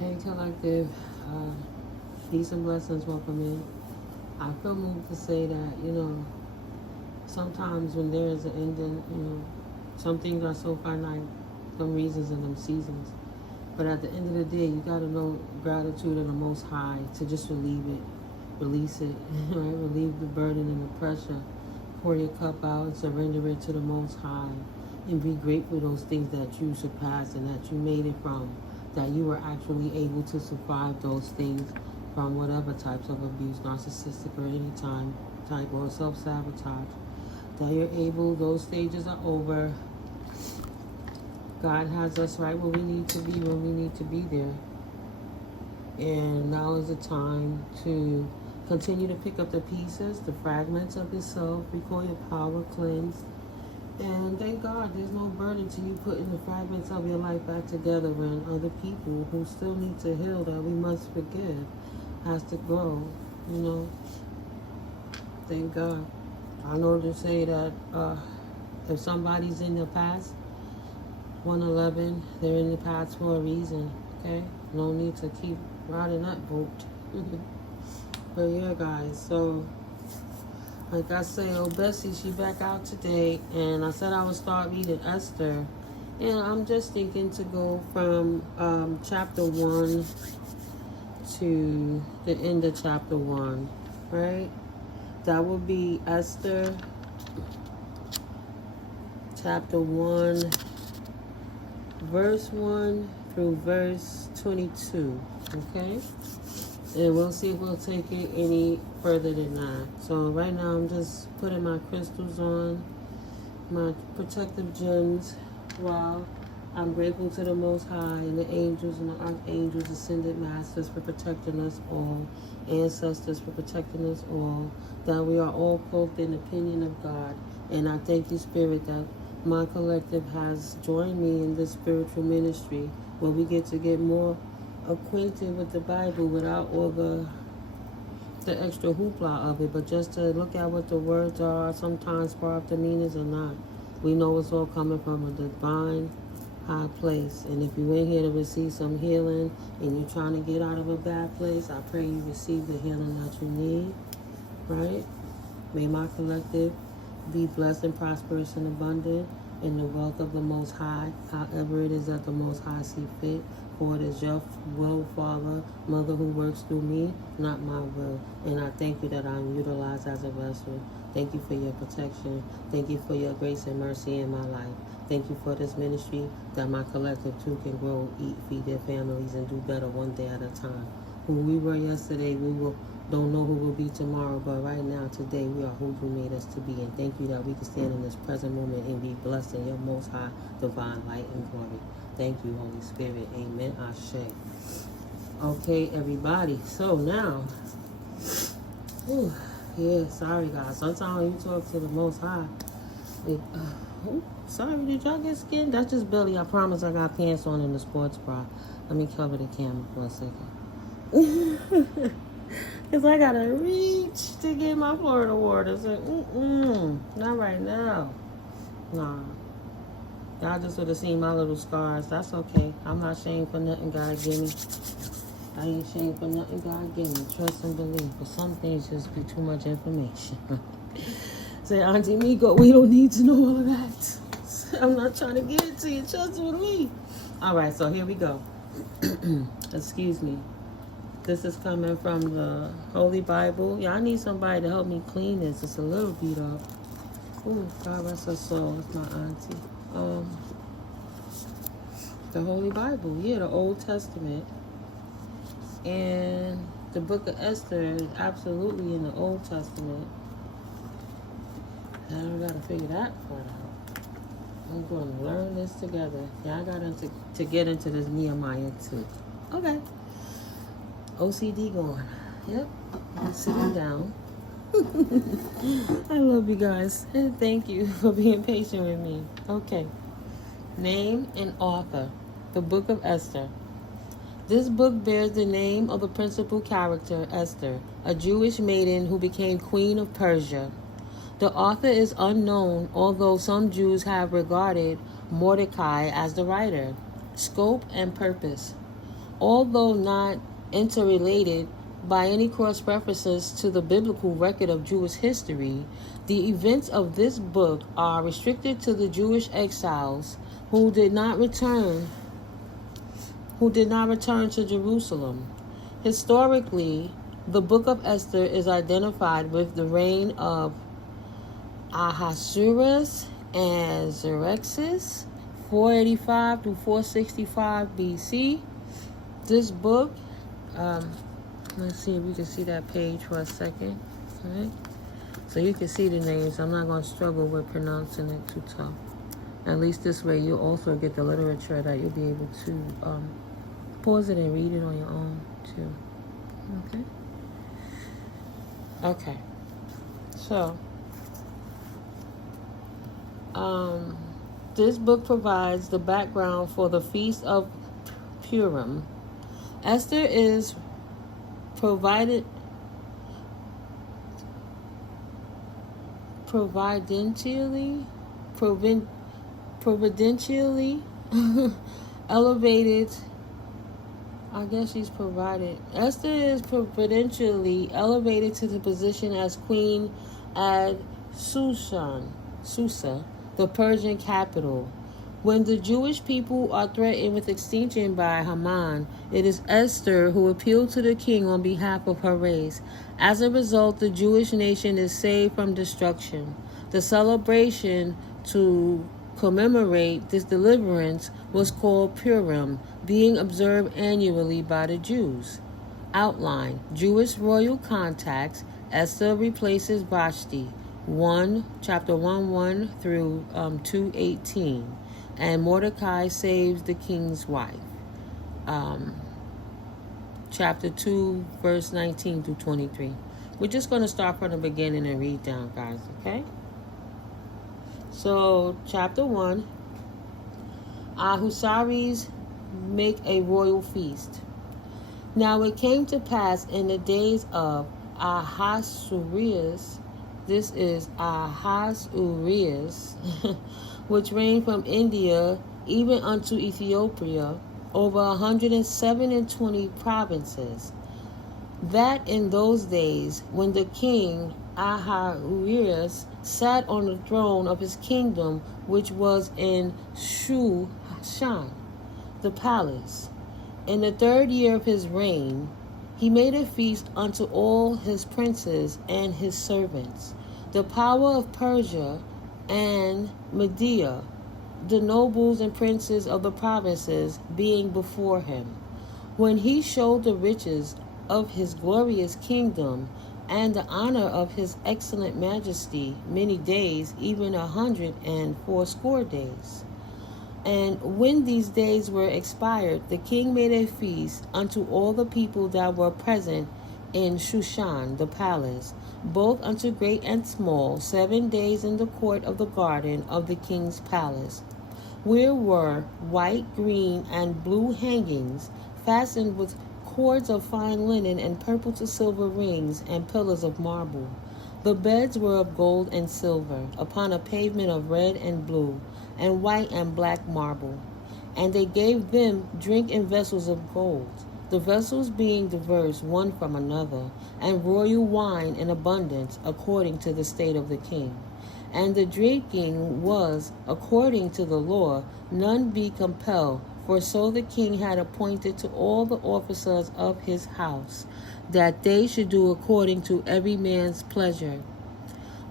Hey, collective. Peace and blessings. Welcome in. I feel moved to say that, sometimes when there is an ending, some things are so finite, some reasons and them seasons. But at the end of the day, you got to know gratitude in the Most High to just relieve it, release it, right? Relieve the burden and the pressure. Pour your cup out and surrender it to the Most High. And be grateful for those things that you surpassed and that you made it from. That you were actually able to survive those things from whatever types of abuse, narcissistic or any type or self-sabotage. That you're able, those stages are over. God has us right where we need to be when we need to be there. And now is the time to continue to pick up the pieces, the fragments of yourself, recall your power, cleanse. And thank God there's no burden to you putting the fragments of your life back together when other people who still need to heal that we must forgive has to grow, Thank God. I know to say that if somebody's in the past, 111, they're in the past for a reason, okay? No need to keep riding that boat. But yeah, guys, so like I say, Ole Bessie, she back out today, and I said I would start reading Esther, and I'm just thinking to go from chapter 1 to the end of chapter 1, right? That will be Esther, chapter 1, verse 1 through verse 22, okay? And we'll see if we'll take it any further than that. So right now I'm just putting my crystals on, my protective gems, while I'm grateful to the Most High and the angels and the archangels, ascended masters for protecting us all, ancestors for protecting us all, that we are all cloaked in the opinion of God. And I thank you, Spirit, that my collective has joined me in this spiritual ministry where we get to get more acquainted with the Bible without all the extra hoopla of it, but just to look at what the words are, sometimes far off the meanings or not. We know it's all coming from a divine high place. And if you're in here to receive some healing and you're trying to get out of a bad place, I pray you receive the healing that you need, right? May my collective be blessed and prosperous and abundant in the wealth of the Most High, however it is that the Most High see fit. For it is your will, Father, Mother, who works through me, not my will. And I thank you that I'm utilized as a vessel. Thank you for your protection. Thank you for your grace and mercy in my life. Thank you for this ministry that my collective too can grow, eat, feed their families, and do better one day at a time. Who we were yesterday, don't know who we'll be tomorrow, but right now, today, we are who you made us to be. And thank you that we can stand in this present moment and be blessed in your Most High divine light and glory. Thank you, Holy Spirit. Amen. Ashe. Okay, everybody. So now, sorry, guys. Sometimes when you talk to the Most High, sorry, did y'all get skinned? That's just Billy. I promise I got pants on in the sports bra. Let me cover the camera for a second. Because I got to reach to get my Florida water. So, not right now. Nah. Y'all just would have seen my little scars. That's okay. I'm not ashamed for nothing God give me. I ain't ashamed for nothing God give me. Trust and believe. But some things just be too much information. Say, Auntie Miko, we don't need to know all of that. I'm not trying to get it to you. Trust with me. All right, so here we go. Excuse me. This is coming from the Holy Bible. Yeah, I need somebody to help me clean this. It's a little beat up. Ooh, God rest her soul. It's my auntie. The Holy Bible, the Old Testament. And the book of Esther is absolutely in the Old Testament. And I gotta figure that part out. I'm gonna learn this together. Yeah, I got to get into this Nehemiah too. Okay. OCD going. Yep. I'm sitting down. I love you guys. And thank you for being patient with me. Okay. Name and author. The Book of Esther. This book bears the name of a principal character, Esther, a Jewish maiden who became queen of Persia. The author is unknown, although some Jews have regarded Mordecai as the writer. Scope and purpose. Although not interrelated by any cross references to the biblical record of Jewish history, the events of this book are restricted to the Jewish exiles who did not return to Jerusalem. Historically, the book of Esther is identified with the reign of Ahasuerus and Xerxes, 485 to 465 BC. This book, let's see if we can see that page for a second. All right. So you can see the names. I'm not going to struggle with pronouncing it too tough. At least this way you'll also get the literature that you'll be able to pause it and read it on your own too. Okay. So, this book provides the background for the Feast of Purim. Esther is providentially elevated. I guess she's provided. Esther is providentially elevated to the position as queen at Susa, the Persian capital. When the Jewish people are threatened with extinction by Haman, it is Esther who appealed to the king on behalf of her race. As a result, the Jewish nation is saved from destruction. The celebration to commemorate this deliverance was called Purim, being observed annually by the Jews. Outline: Jewish royal contacts. Esther replaces Vashti, chapter 1 through 2:18, and Mordecai saves the king's wife. Chapter 2, verse 19 through 23. We're just going to start from the beginning and read down, guys, okay? So, chapter 1, Ahasuerus make a royal feast. Now it came to pass in the days of Ahasuerus, this is Ahasuerus, which reigned from India even unto Ethiopia, over 127 provinces, that in those days, when the king Ahasuerus sat on the throne of his kingdom, which was in Shushan, the palace, in the 3rd year of his reign, he made a feast unto all his princes and his servants, the power of Persia and Media, the nobles and princes of the provinces being before him. When he showed the riches of his glorious kingdom and the honor of his excellent majesty many days, even 180 days. And when these days were expired, the king made a feast unto all the people that were present in Shushan, the palace, both unto great and small, 7 days in the court of the garden of the king's palace, where were white, green, and blue hangings, fastened with cords of fine linen and purple to silver rings and pillars of marble. The beds were of gold and silver, upon a pavement of red and blue, and white and black marble. And they gave them drink in vessels of gold, the vessels being diverse one from another, and royal wine in abundance, according to the state of the king. And the drinking was according to the law, none be compelled, for so the king had appointed to all the officers of his house, that they should do according to every man's pleasure.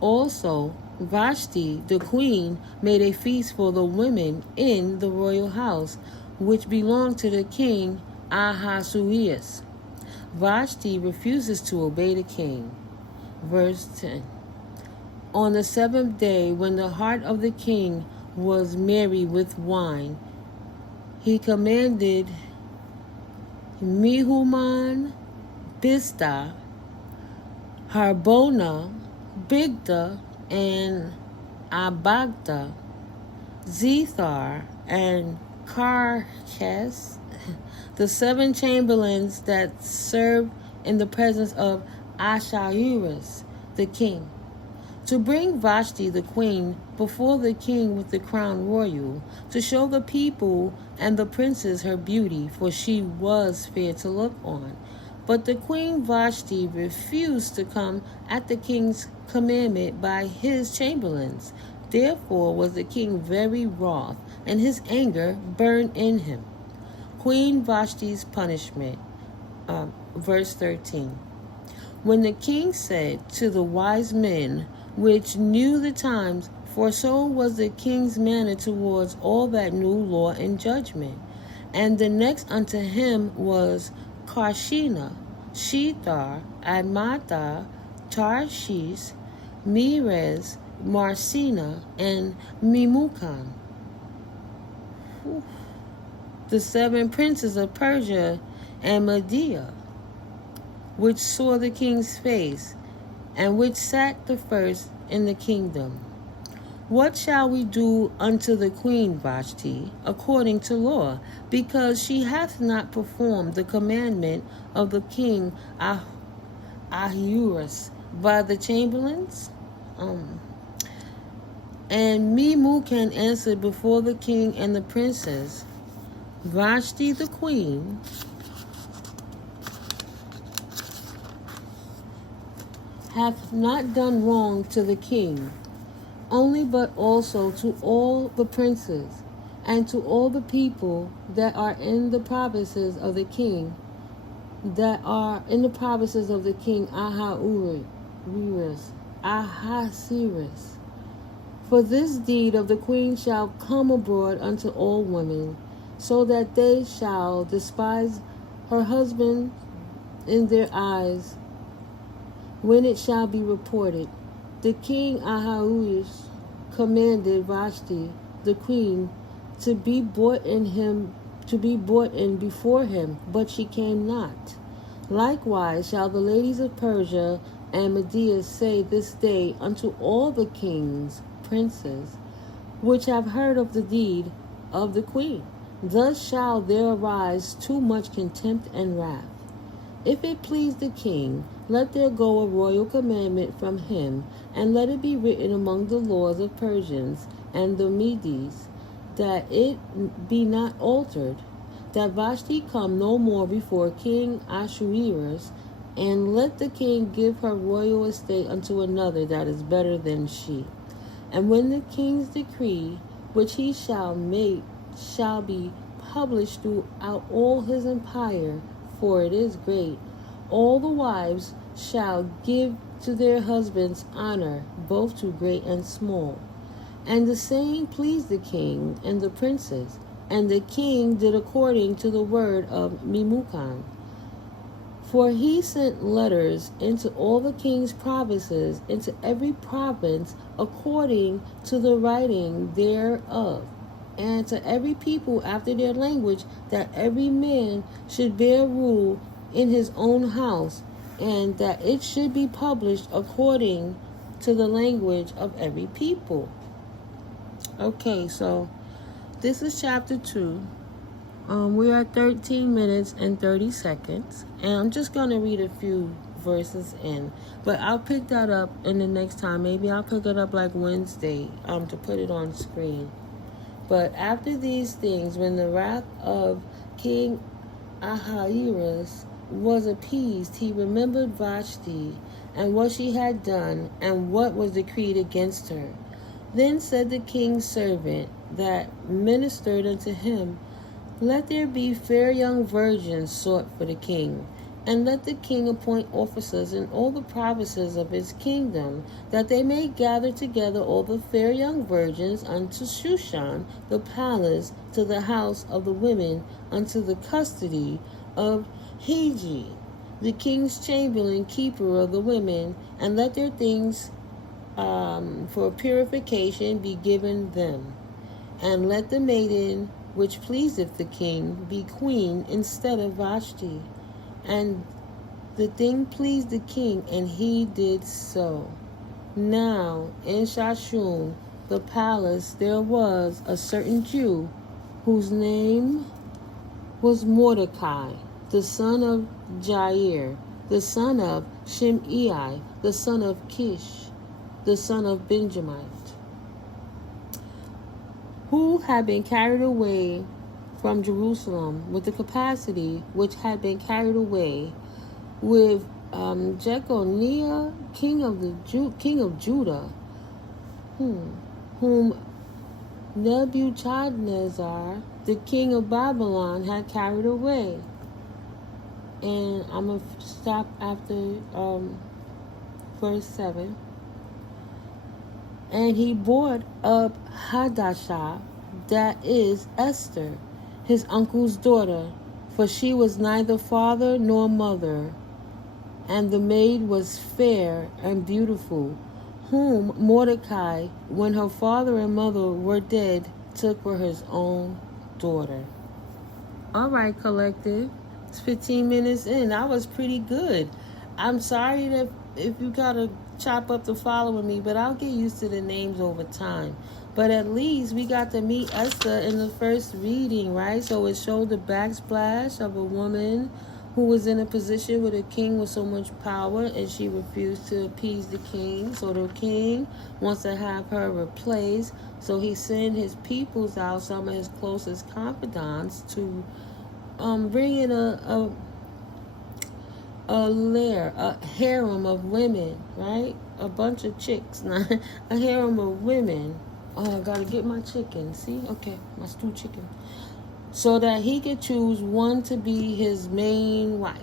Also, Vashti, the queen, made a feast for the women in the royal house, which belonged to the king Ahasuerus. Vashti refuses to obey the king. Verse 10. On the 7th day, when the heart of the king was merry with wine, he commanded Mehuman, Biztha, Harbona, Bigtha, and Abagtha, Zethar, and Carches, the 7 chamberlains that served in the presence of Ahasuerus, the king, to bring Vashti the queen before the king with the crown royal, to show the people and the princes her beauty, for she was fair to look on. But the queen Vashti refused to come at the king's commandment by his chamberlains. Therefore was the king very wroth, and his anger burned in him. Queen Vashti's punishment. Verse 13. When the king said to the wise men which knew the times, for so was the king's manner towards all that knew law and judgment. And the next unto him was Karshina, Shethar, Admatha, Tarshish, Meres, Marsina, and Memucan, the 7 princes of Persia and Media, which saw the king's face, and which sat the first in the kingdom. What shall we do unto the queen Vashti according to law, because she hath not performed the commandment of the king Ahasuerus by the chamberlains? And Memucan answered before the king and the princes, Vashti the queen hath not done wrong to the king only, but also to all the princes and to all the people that are in the provinces of the king, Ahasuerus. For this deed of the queen shall come abroad unto all women, so that they shall despise her husband in their eyes, when it shall be reported. The king Ahasuerus commanded Vashti the queen to be brought in before him, but she came not. Likewise shall the ladies of Persia and Media say this day unto all the king's princes, which have heard of the deed of the queen. Thus shall there arise too much contempt and wrath. If it please the king, let there go a royal commandment from him, and let it be written among the laws of Persians and the Medes, that it be not altered, that Vashti come no more before King Ahasuerus, and let the king give her royal estate unto another that is better than she. And when the king's decree, which he shall make, shall be published throughout all his empire, for it is great, all the wives shall give to their husbands honor, both to great and small. And the saying pleased the king and the princes, and the king did according to the word of Memucan. For he sent letters into all the king's provinces, into every province according to the writing thereof, and to every people after their language, that every man should bear rule in his own house, and that it should be published according to the language of every people. Okay, so this is chapter 2. We're at 13 minutes and 30 seconds, and I'm just going to read a few verses in, but I'll pick that up in the next time. Maybe I'll pick it up like Wednesday to put it on screen. But after these things, when the wrath of King Ahasuerus was appeased, he remembered Vashti and what she had done and what was decreed against her. Then said the king's servant that ministered unto him, Let there be fair young virgins sought for the king, and let the king appoint officers in all the provinces of his kingdom, that they may gather together all the fair young virgins unto Shushan the palace, to the house of the women, unto the custody of Hegai, the king's chamberlain, keeper of the women, and let their things for purification be given them. And let the maiden which pleaseth the king be queen instead of Vashti. And the thing pleased the king, and he did so. Now in Shushan the palace there was a certain Jew, whose name was Mordecai, the son of Jair, the son of Shimei, the son of Kish, the son of Benjamin, who had been carried away from Jerusalem with the capacity which had been carried away with Jeconiah, king of Judah, whom Nebuchadnezzar, the king of Babylon, had carried away. And I'm going to stop after verse 7. And he brought up Hadassah, that is Esther, his uncle's daughter, for she was neither father nor mother, and the maid was fair and beautiful, whom Mordecai, when her father and mother were dead, took for his own daughter. All right, collective. It's 15 minutes in. That was pretty good. I'm sorry that if you got to chop up the following me, but I'll get used to the names over time. But at least we got to meet Esther in the first reading, right? So it showed the backsplash of a woman who was in a position with a king with so much power, and she refused to appease the king. So the king wants to have her replaced. So he sent his peoples out, some of his closest confidants, to bring in a harem of women, right? A bunch of chicks, not a harem of women. Oh, I gotta get my chicken. See? Okay, my stewed chicken. So that he could choose one to be his main wife.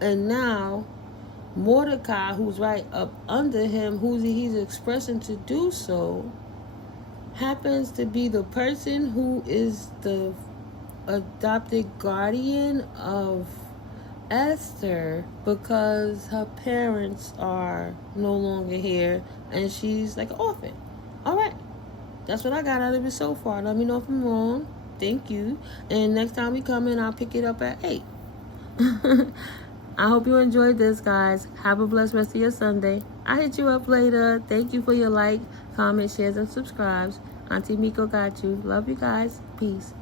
And now, Mordecai, who's right up under him, he's expressing to do so, happens to be the person who is the adopted guardian of Esther, because her parents are no longer here and she's like an orphan. All right, that's what I got out of it so far. Let me know if I'm wrong. Thank you. And next time we come in, I'll pick it up at 8. I hope you enjoyed this, guys. Have a blessed rest of your Sunday. I'll hit you up later. Thank you for your like, comment, shares, and subscribes. Auntie Miko got you. Love you guys. Peace.